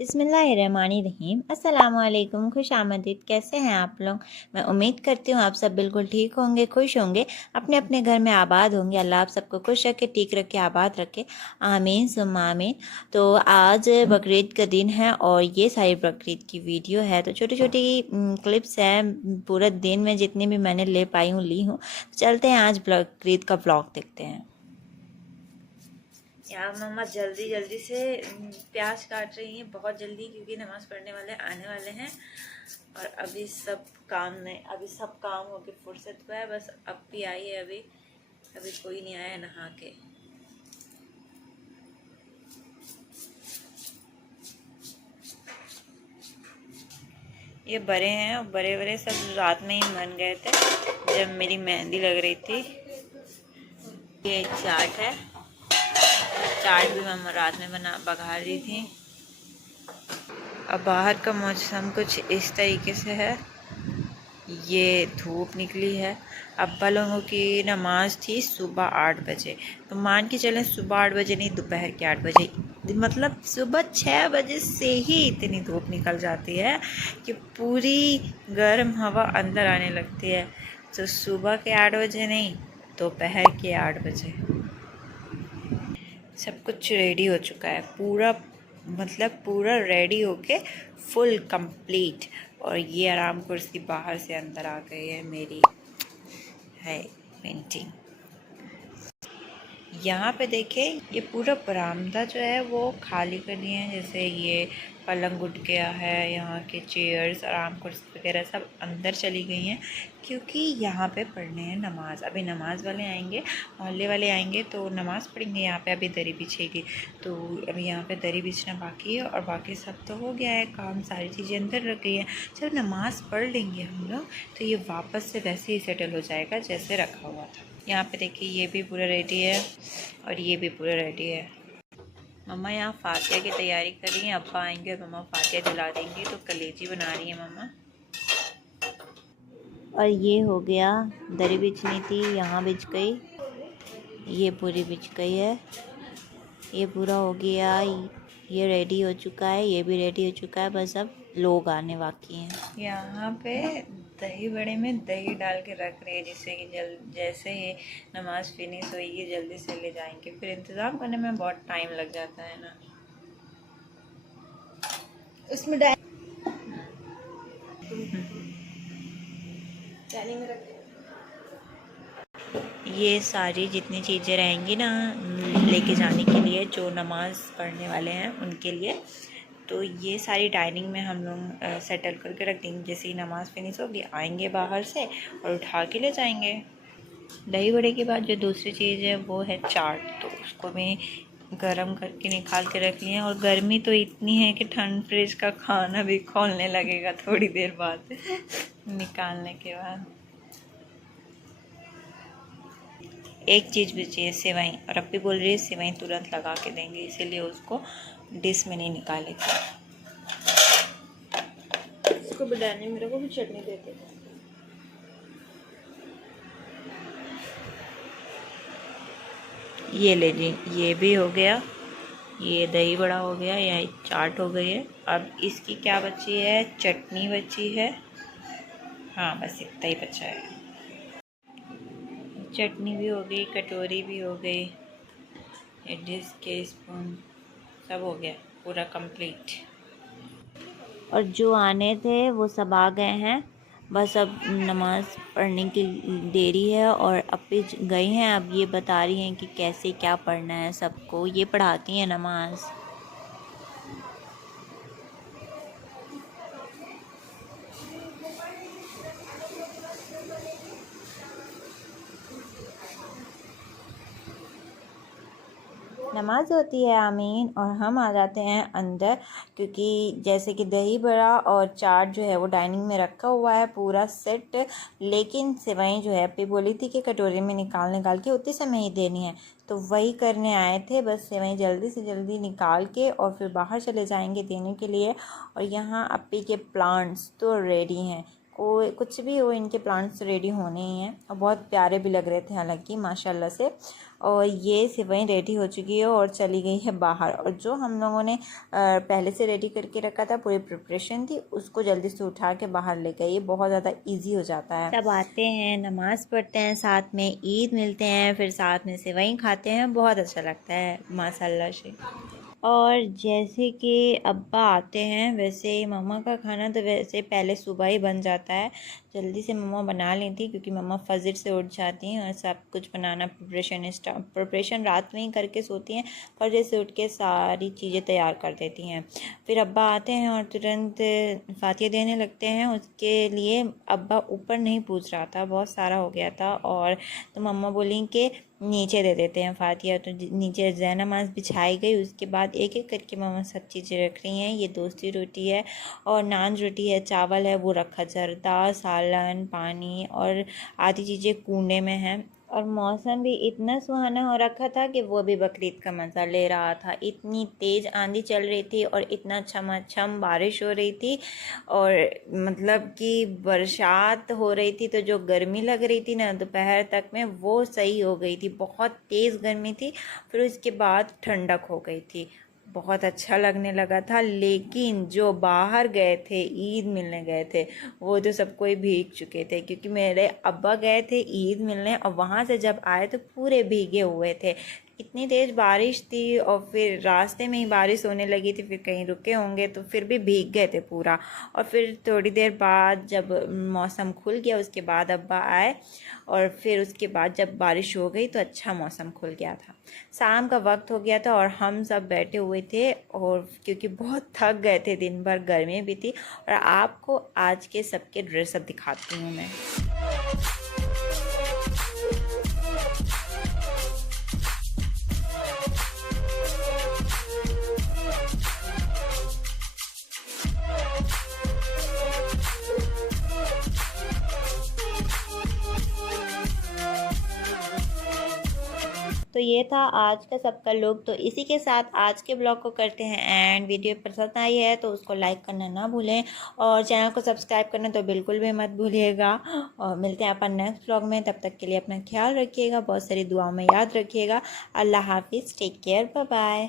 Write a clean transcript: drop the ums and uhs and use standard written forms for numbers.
बिस्मिल्लाहिर्रहमानिर्रहीम। अस्सलामुअलैकुम, खुश आमदीद। कैसे हैं आप लोग? मैं उम्मीद करती हूँ आप सब बिल्कुल ठीक होंगे, खुश होंगे, अपने अपने घर में आबाद होंगे। अल्लाह आप सबको खुश रखे, ठीक रखे, आबाद रखे। आमीन सुम्मा आमीन। तो आज बकरीद का दिन है और ये सारी बकरीद की वीडियो है। तो छोटी छोटी क्लिप्स हैं, पूरे दिन में जितनी भी मैंने ले पाई हूँ ली हूँ। चलते हैं आज बकरीद का व्लॉग देखते हैं। यहाँ मम्मा जल्दी जल्दी से प्याज काट रही हैं, बहुत जल्दी, क्योंकि नमाज़ पढ़ने वाले आने वाले हैं। और अभी सब काम हो के फुर्सत हुआ है। बस अब भी आई है, अभी अभी कोई नहीं आया नहा के। ये बड़े हैं, बड़े बड़े सब रात में ही बन गए थे जब मेरी मेहंदी लग रही थी। ये चाट है, चाट भी मम्मा रात में बघार रही थी। अब बाहर का मौसम कुछ इस तरीके से है, ये धूप निकली है। अब्बा लोगों की नमाज थी सुबह 8 बजे, तो मान के चलें सुबह 8 बजे नहीं, दोपहर के 8 बजे, मतलब सुबह 6 बजे से ही इतनी धूप निकल जाती है कि पूरी गर्म हवा अंदर आने लगती है। तो सुबह के 8 बजे नहीं, दोपहर के 8 बजे सब कुछ रेडी हो चुका है, पूरा मतलब पूरा रेडी होके फुल कंप्लीट। और ये आराम कुर्सी बाहर से अंदर आ गई है, मेरी है पेंटिंग। यहाँ पे देखें, ये पूरा बरामदा जो है वो खाली कर दिए हैं। जैसे ये पलंग उठ गया है, यहाँ के चेयर्स, आराम कुर्सी वगैरह सब अंदर चली गई हैं, क्योंकि यहाँ पे पढ़ने हैं नमाज। अभी नमाज वाले आएंगे, मोहल्ले वाले आएंगे तो नमाज़ पढ़ेंगे। यहाँ पे अभी दरी बिछेगी, तो अभी यहाँ पे दरी बिछना बाकी है। और बाकी सब तो हो गया है काम, सारी चीज़ें अंदर रख गई हैं। जब नमाज़ पढ़ लेंगे हम लोग तो ये वापस से वैसे ही सेटल हो जाएगा जैसे रखा हुआ था। यहाँ पे देखिए, ये भी पूरा रेडी है और ये भी पूरा रेडी है। मम्मा यहाँ फातिया की तैयारी कर रही हैं, अब्बा आएंगे और मम्मा फातिया दिला देंगी, तो कलेजी बना रही है मम्मा। और ये हो गया, दरी बिछनी थी, यहाँ बिछ गई, ये पूरी बिछ गई है, ये पूरा हो गया, ये रेडी हो चुका है, ये भी रेडी हो चुका है। बस अब लोग आने बाकी हैं। यहाँ पे दही बड़े में दही डाल के रख रहे हैं, जिससे कि जैसे ही नमाज फिनिश होगी जल्दी से ले जाएंगे। फिर इंतज़ाम करने में बहुत टाइम लग जाता है ना। उसमें डाइनिंग में रख, ये सारी जितनी चीज़ें रहेंगी ना लेके जाने के लिए, जो नमाज़ पढ़ने वाले हैं उनके लिए, तो ये सारी डाइनिंग में हम लोग सेटल करके रख देंगे। जैसे ही नमाज़ फिनिश होगी आएंगे बाहर से और उठा के ले जाएंगे। दही बड़े के बाद जो दूसरी चीज़ है वो है चाट, तो उसको भी गरम करके निकाल के रख लिए। और गर्मी तो इतनी है कि ठंड फ्रिज का खाना भी खोलने लगेगा थोड़ी देर बाद निकालने के बाद। एक चीज़ बची है, सेवई, और अप्पी बोल रही है सेवई तुरंत लगा के देंगे, इसीलिए उसको डिश में नहीं निकालेगी। इसको बिरयानी मेरे को भी चटनी देते थे। ये ले जी, ये भी हो गया, ये दही बड़ा हो गया, यह चाट हो गई है। अब इसकी क्या बची है, चटनी बची है। हाँ बस इतना ही बचा है। चटनी भी हो गई, कटोरी भी हो गई, डिश के स्पून सब हो गया, पूरा कंप्लीट। और जो आने थे वो सब आ गए हैं, बस अब नमाज़ पढ़ने की देरी है। और अप्पी गई हैं, अब ये बता रही हैं कि कैसे क्या पढ़ना है सबको, ये पढ़ाती हैं नमाज़। नमाज होती है आमीन, और हम आ जाते हैं अंदर, क्योंकि जैसे कि दही बड़ा और चाट जो है वो डाइनिंग में रखा हुआ है पूरा सेट। लेकिन सेवई जो है अप्पी बोली थी कि कटोरी में निकाल के उतनी समय ही देनी है, तो वही करने आए थे। बस सेवई जल्दी से जल्दी निकाल के और फिर बाहर चले जाएंगे देने के लिए। और यहाँ अप्पी के प्लांट्स तो रेडी हैं, को कुछ भी हो, इनके प्लांट्स रेडी होने ही हैं और बहुत प्यारे भी लग रहे थे हालांकि माशाल्लाह से। और ये सेवई रेडी हो चुकी है और चली गई है बाहर। और जो हम लोगों ने पहले से रेडी करके रखा था, पूरी प्रिपरेशन थी, उसको जल्दी से उठा के बाहर ले गए। ये बहुत ज़्यादा इजी हो जाता है। सब आते हैं, नमाज़ पढ़ते हैं, साथ में ईद मिलते हैं, फिर साथ में सेवई खाते हैं, बहुत अच्छा लगता है माशाल्लाह से। और जैसे कि अब्बा आते हैं वैसे मम्मा का खाना तो वैसे पहले सुबह ही बन जाता है। जल्दी से मम्मा बना लेती क्योंकि मम्मा फजर से उठ जाती हैं और सब कुछ बनाना प्रिपरेशन रात में ही करके सोती हैं। फजर से उठ के सारी चीज़ें तैयार कर देती हैं। फिर अब्बा आते हैं और तुरंत फातिया देने लगते हैं। उसके लिए अब्बा ऊपर नहीं पूछ रहा था, बहुत सारा हो गया था, और तो मम्मा बोली कि नीचे दे देते हैं फातिया। तो नीचे जै नमाज़ बिछाई गई। उसके बाद एक एक करके मम्मा सब चीज़ें रख रही हैं। ये दोस्ती रोटी है और नान रोटी है, चावल है वो रखा, जर्दा, सालन, पानी और आदि चीज़ें कूंडे में हैं। और मौसम भी इतना सुहाना हो रखा था कि वो भी बकरीद का मज़ा ले रहा था। इतनी तेज़ आंधी चल रही थी और इतना छमाछम बारिश हो रही थी, और मतलब कि बरसात हो रही थी, तो जो गर्मी लग रही थी ना दोपहर तक में, वो सही हो गई थी। बहुत तेज़ गर्मी थी, फिर उसके बाद ठंडक हो गई थी, बहुत अच्छा लगने लगा था। लेकिन जो बाहर गए थे, ईद मिलने गए थे, वो तो सब कोई भीग चुके थे क्योंकि मेरे अब्बा गए थे ईद मिलने और वहाँ से जब आए तो पूरे भीगे हुए थे। इतनी तेज़ बारिश थी और फिर रास्ते में ही बारिश होने लगी थी, फिर कहीं रुके होंगे तो फिर भी भीग गए थे पूरा। और फिर थोड़ी देर बाद जब मौसम खुल गया उसके बाद अब्बा आए, और फिर उसके बाद जब बारिश हो गई तो अच्छा मौसम खुल गया था। शाम का वक्त हो गया था और हम सब बैठे हुए थे, और क्योंकि बहुत थक गए थे, दिन भर गर्मी भी थी। और आपको आज के सबके ड्रेसअप दिखाती हूँ मैं। तो ये था आज का सबका लुक। तो इसी के साथ आज के ब्लॉग को करते हैं एंड। वीडियो पसंद आई है तो उसको लाइक करना ना भूलें और चैनल को सब्सक्राइब करना तो बिल्कुल भी मत भूलिएगा। और मिलते हैं अपन नेक्स्ट ब्लॉग में, तब तक के लिए अपना ख्याल रखिएगा, बहुत सारी दुआओं में याद रखिएगा। अल्लाह हाफिज़, टेक केयर, बाय बाय।